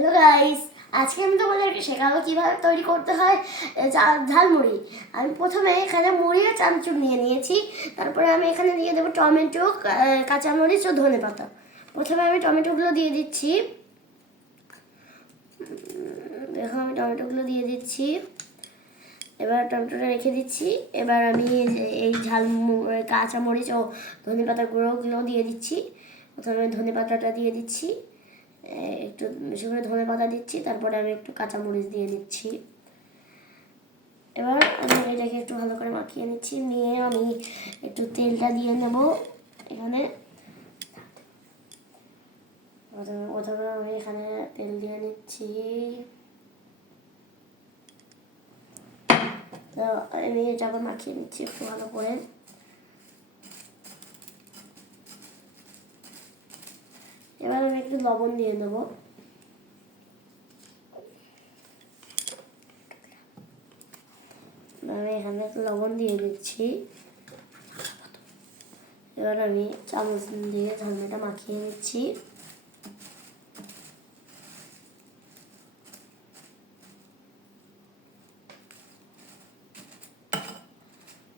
Hello guys, আজকে আমি তোমাদেরকে শেখাবো কিভাবে তৈরি করতে হয় ঝালমুড়ি। আমি প্রথমে এখানে মুড়ি আর চামচুর নিয়ে নিয়েছি। তারপরে আমি এখানে দিয়ে দেবো টমেটো, কাঁচামরিচ ও ধনেপাতা। প্রথমে আমি টমেটোগুলো দিয়ে দিচ্ছি। দেখো আমি টমেটোগুলো দিয়ে দিচ্ছি। এবার টমেটোটা রেখে দিচ্ছি। এবার আমি এই কাঁচামরিচ ও ধনেপাতার গুঁড়োগুলো দিয়ে দিচ্ছি। প্রথমে ধনেপাতাটা দিয়ে দিচ্ছি, একটু বেশি করে ধনেপাতা দিচ্ছি। তারপরে আমি একটু কাঁচামরিচ দিয়ে দিচ্ছি। এবার আমি এটাকে একটু ভালো করে মাখিয়ে নিচ্ছি। নিয়ে আমি একটু তেলটা দিয়ে নেব এখানে। প্রথমে আমি এখানে তেল দিয়ে নিচ্ছি। তো আমি এটা আবার মাখিয়ে নিচ্ছি একটু ভালো করে। এবার আমি একটু লবণ দিয়ে দেবো। আমি এখানে একটু লবণ দিয়ে দিচ্ছি। এবার আমি চামচ দিয়ে ঝালমুড়িটা মাখিয়ে নিচ্ছি।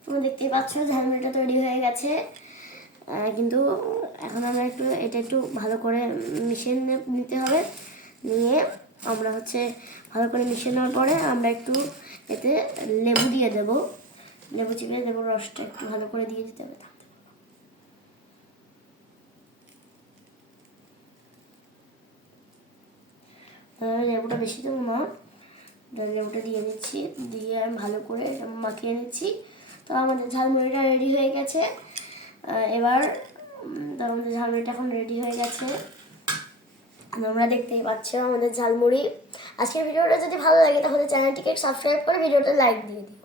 তোমরা দেখতেই পাচ্ছ ঝালমুড়িটা তৈরি হয়ে গেছে। কিন্তু এখন আমরা এটা একটু ভালো করে মিশিয়ে নিতে হবে। নিয়ে আমরা ভালো করে মিশিয়ে নেওয়ার পরে আমরা একটু এতে লেবু দিয়ে দেব। লেবু চিপে লেবুর রসটা একটু ভালো করে দিয়ে দিতে হবে। লেবুটা বেশি দেবো না, লেবুটা দিয়ে নিচ্ছি। দিয়ে আমি ভালো করে মাখিয়ে নিচ্ছি। তো আমাদের ঝালমুড়িটা রেডি হয়ে গেছে। এবার আমাদের ঝালমুড়িটা এখন রেডি হয়ে গেছে। তোমরা দেখতেই পাচ্ছ আমাদের ঝালমুড়ি। আজকের ভিডিওটা যদি ভালো লাগে তাহলে চ্যানেলটিকে সাবস্ক্রাইব করে ভিডিওটা লাইক দিয়ে দিও।